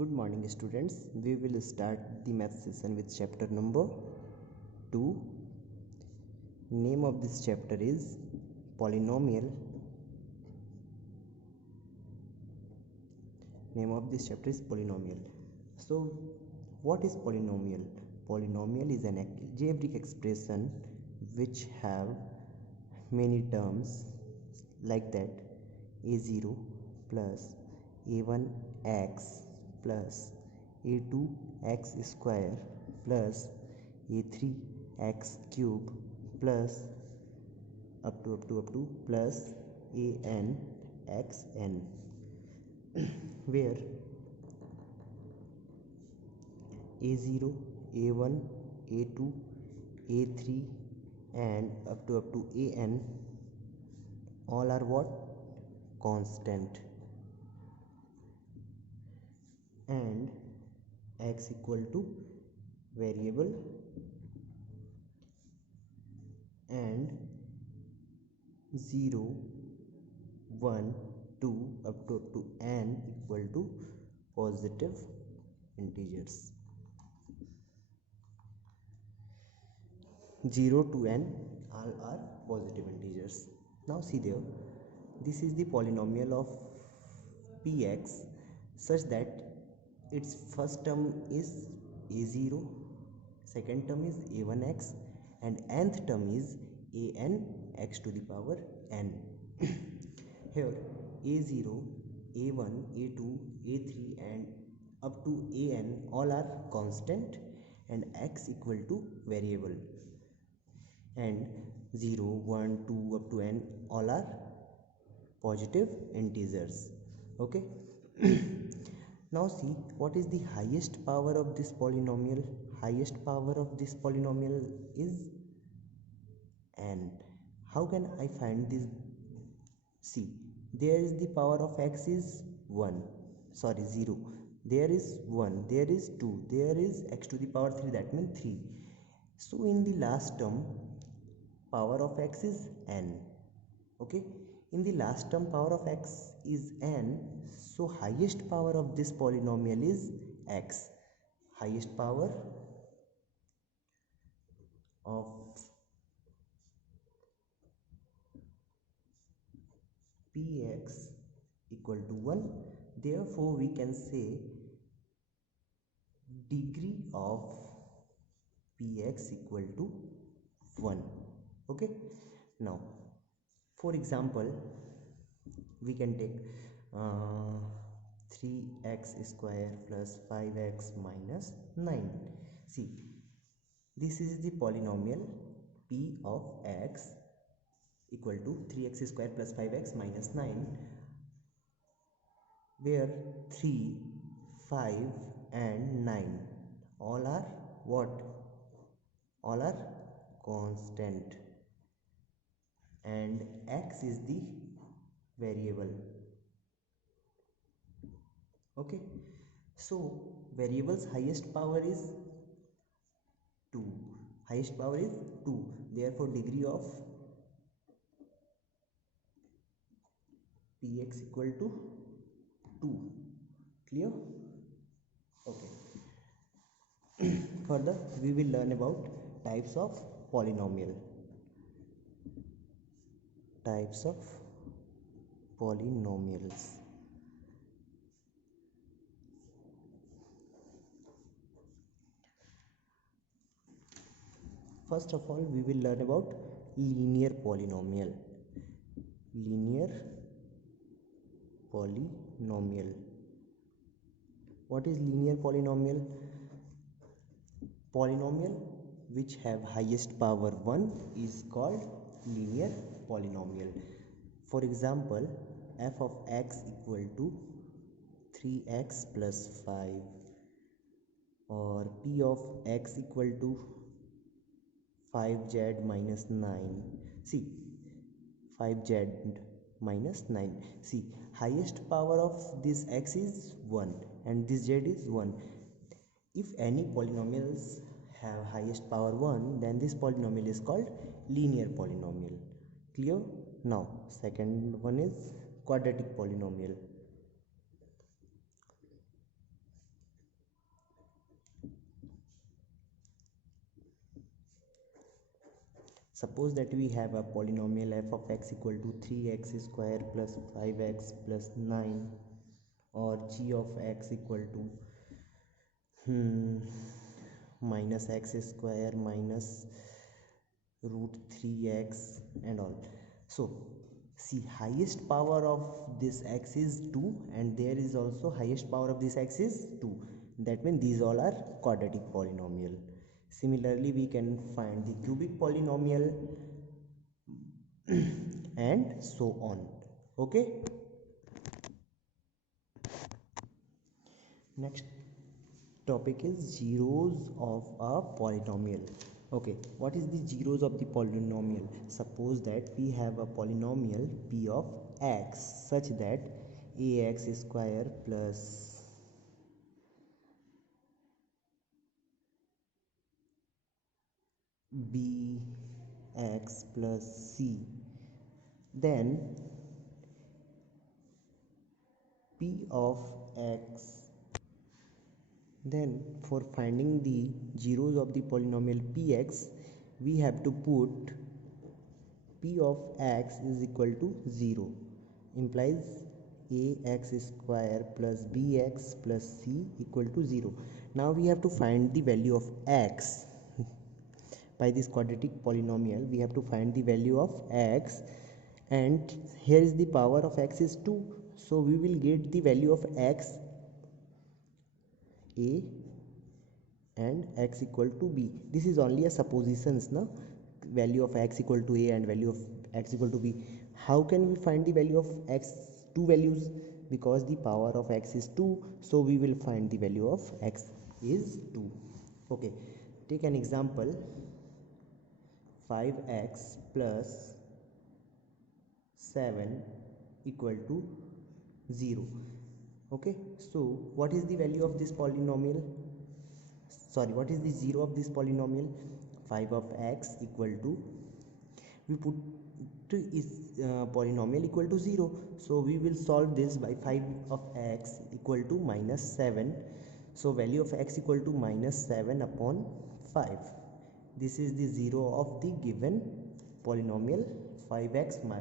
Good morning students. We will start the math session with chapter number 2. Name of this chapter is polynomial. Name of this chapter is polynomial. So what is polynomial? Polynomial is an algebraic expression which have many terms like that a0 plus a1x plus a2x square plus a3x cube plus up to plus an xn where a0 a1 a2 a3 and up to an all are what? Constant, and x equal to variable, and 0 1 2 up to n equal to positive integers. 0 to n all are positive integers. Now see there, this is the polynomial of px such that its first term is a0, second term is a1x, and nth term is an x to the power n. Here a0, a1, a2, a3 and up to an all are constant and x equal to variable, and 0 1 2 up to n all are positive integers. Okay. Now see what is the highest power of this polynomial. Highest power of this polynomial is n. How can I find this? See, there is the power of x is 1, sorry 0, there is 1, there is 2, there is x to the power 3, that means 3. So in the last term power of x is n. Okay, in the last term power of x is n, so highest power of this polynomial is x. Highest power of px equal to 1, therefore we can say degree of px equal to 1. Okay, now for example we can take 3x square plus 5x minus 9. See, this is the polynomial p of x equal to 3x square plus 5x minus 9, where 3, 5 and 9 all are what? All are constant, and x is the variable. Okay, so variable's highest power is 2. Highest power is 2, therefore degree of px equal to 2. Clear? Okay. Further we will learn about types of polynomial. Types of polynomials. First of all we will learn about linear polynomial. Linear polynomial. What is linear polynomial? Polynomial which have highest power 1 is called linear polynomial. For example, f of x equal to 3x plus 5, or p of x equal to 5z minus 9. See, 5z minus 9. See, highest power of this x is 1 and this z is 1. If any polynomials have highest power 1, then this polynomial is called linear polynomial. Clear? Now second one is quadratic polynomial. Suppose that we have a polynomial f of x equal to 3x square plus 5x plus 9, or g of x equal to minus x square minus root 3x and all. So see, highest power of this x is 2, and there is also highest power of this x is 2. That means these all are quadratic polynomial. Similarly, we can find the cubic polynomial and so on. Okay, next topic is zeros of a polynomial. Okay, what is the zeros of the polynomial? Suppose that we have a polynomial p of x such that ax square plus bx plus c, then p of x. Then for finding the zeros of the polynomial px, we have to put p of x is equal to 0, implies ax square plus bx plus c equal to 0. Now we have to find the value of x. By this quadratic polynomial, we have to find the value of x, and here is the power of x is 2, so we will get the value of x a and x equal to b. This is only a suppositions, na? Value of x equal to a and value of x equal to b. How can we find the value of x? Two values, because the power of x is 2, so we will find the value of x is 2. Okay, take an example. 5x plus 7 equal to 0. Okay, so what is the value of this polynomial? Sorry, what is the zero of this polynomial? 5 of x equal to, we put is polynomial equal to 0, so we will solve this by 5 of x equal to minus 7. So value of x equal to minus 7 upon 5. This is the zero of the given polynomial 5x minus